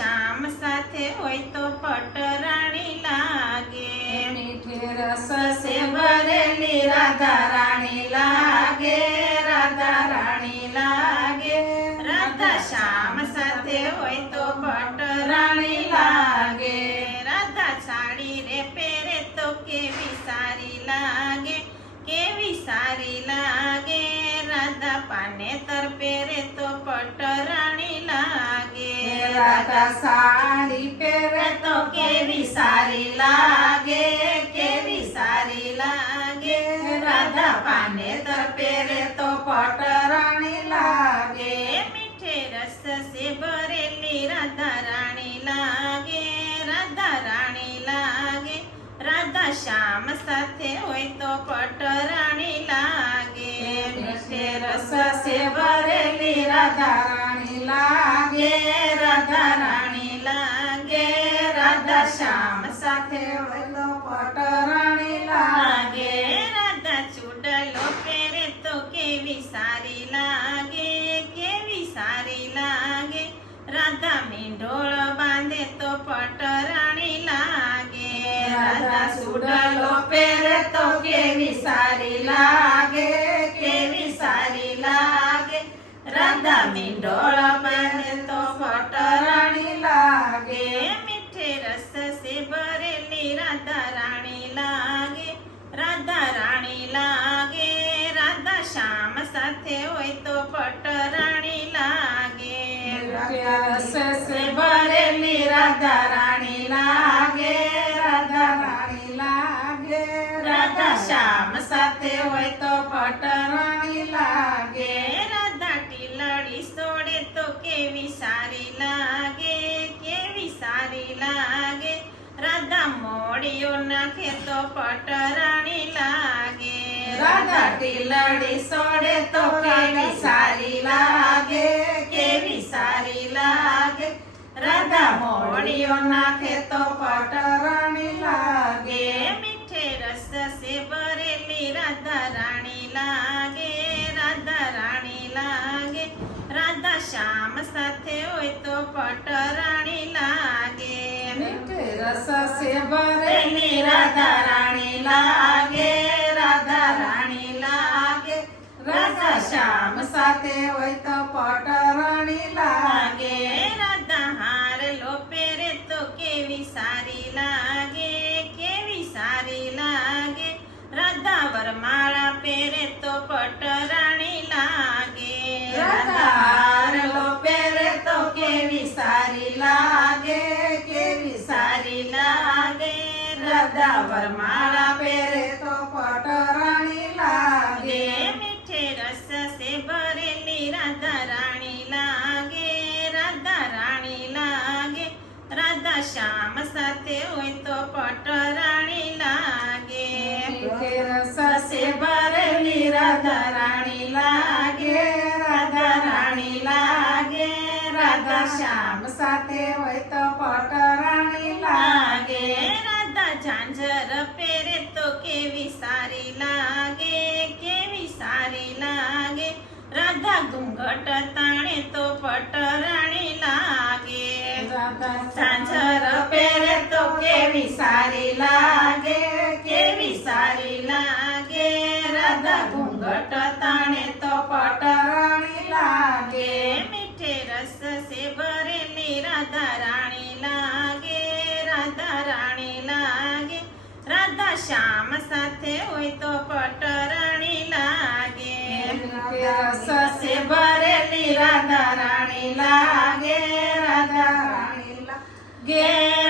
શ્યામ સાથે હોય તો પટરાણી લાગે મીઠે રસ સે ભરેલી રાધા રાણી લાગે, રાધા રાણી લાગે, રાધા શ્યામ સાથે હોય તો રાણી લાગે. રાધા સાડી રે પહેરે તો કેવી સારી લાગે, કેવી સારી લાગે. રાધા પાનેતર પહેરે તો પટરાણી લાગે, રાધા સાડી પહેરે તો કેવી સારી લાગે, કેવી સારી લાગે. રાધા પાનેતર પહેરે તો પટરાણી લાગે. મીઠે રસ સે ભરેલી રાધા રાણી લાગે, રાધા રાણી લાગે. રાધા શ્યામ સાથે હોય તો પટરાણી લાગે, મીઠે રસ સે ભરેલી રાધા રાણી લાગે, રાધા રાણી લાગે, રાધા શ્યામ સાથે હોય તો પટરાણી લાગે. રાધા ચૂડલો પહેરે તો કેવી સારી લાગે, કેવી સારી લાગે. રાધા મીંઢોળ બાંધે તો પટરાણી લાગે, રાધા સુડલો પહેરે તો કેવી સારી લાગે, કેવી સારી લાગે. રાધા મીંઢોળ બાંધે તો પટરાણી લાગે. મીઠે રસ સે ભરેલી રાધા રાણી લાગે, રાધા રાણી લાગે. રાધા શ્યામ સાથે હોય તો પટરાણી લાગે, રસ સે ભરેલી રાધા રાણી લાગે, રાધા રાણી લાગે. રાધા શ્યામ સાથે હોય તો પટરાણી લાગે. રાધા ટીલડી સોડે તો કેવી સારી લાગે, કેવી સારી લાગે. રાધા મોડિયો નાખે તો પટરાણી લાગે, રાધા ટીલડી સોડે તો કેવી સારી લાગે, કેવી સારી લાગે. રાધા મોડિયો નાખે તો પટરાણી લાગે. મીઠે રસ સે ભરેલી રાધા રાણી લાગે, રાધા રાણી લાગે. રાધા શ્યામ સાથે હોય તો પટરાણી લાગે, મીઠે રસ સે ભરેલી રાધા રાણી લાગે, રાધા રાણી લાગે. રાધા શ્યામ સાથે હોય તો પટરાણી લાગે. રાધા હાર લો પહેરે તો કેવી સારી લાગે, કેવી સારી લાગે. રાધા વરમાળા પહેરે તો પટરાણી લાગે, રાધા હારલો પહેરે તો કેવી સારી લાગે, કેવી સારી લાગે. રાધા વરમાળા પહેરે તો પટરાણી લાગે. મીઠે રસ સે ભરેલી રાધા રાણી લાગે, રાધા રાણી લાગે. રાધા શ્યામ સાથે હોય તો પટરાણી લાગે, મીઠે રસ સે ભરેલી રાધા રાણી લાગે, રાધા રાણી લાગે. રાધા શ્યામ સાથે હોય તો પટરાણી લાગે. રાધા ઝાંઝર પહેરે તો કેવી સારી લાગે, કેવી સારી લાગે. રાધા ઘૂંઘટ તાણે તો પટરાણી લાગે, રાધા ઝાંઝર પહેરે તો કેવી સારી લાગે, કેવી સારી લાગે. રાધા ઘૂંઘટ તાણે તો પટરાણી લાગે. મીઠે રસ સે ભરેલી રાધા રાણી લાગે, રાધા રાણી લાગે. રાધા શ્યામ સાથે હોય તો પટરાણી લાગે, રસ સે ભરેલી રાધા રાણી લાગે, રાધા રાણી લાગે.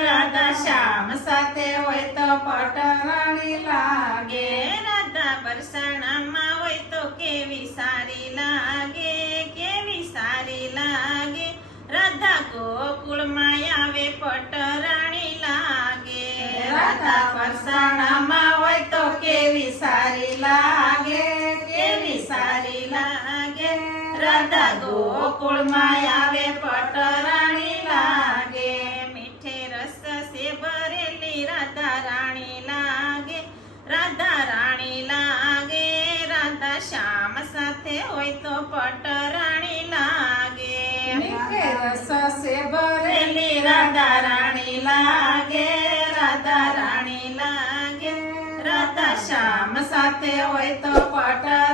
રાધા શ્યામ સાથે હોય તો પટરાણી લાગે. રાધા વરસાણામાં હોય તો કેવી સારી લાગે, કેવી સારી લાગે. રાધા ગોકુળમાં આવે પટરાણી લાગે, રાધા વરસાણામાં હોય તો કેવી સારી લાગે, કેવી સારી લાગે. રાધા ગોકુળમાં આવે પટરાણી લાગે. મીઠે રસ સે ભરેલી રાધા રાણી લાગે, રાધા રાણી લાગે. રાધા શ્યામ સાથે હોય તો પટરાણી લાગે, મીઠે રસ સે ભરેલી રાધા રાણી લાગે રાધા રાણી લાગે રાધા શ્યામ શ્યામ સાથે હોય તો પટ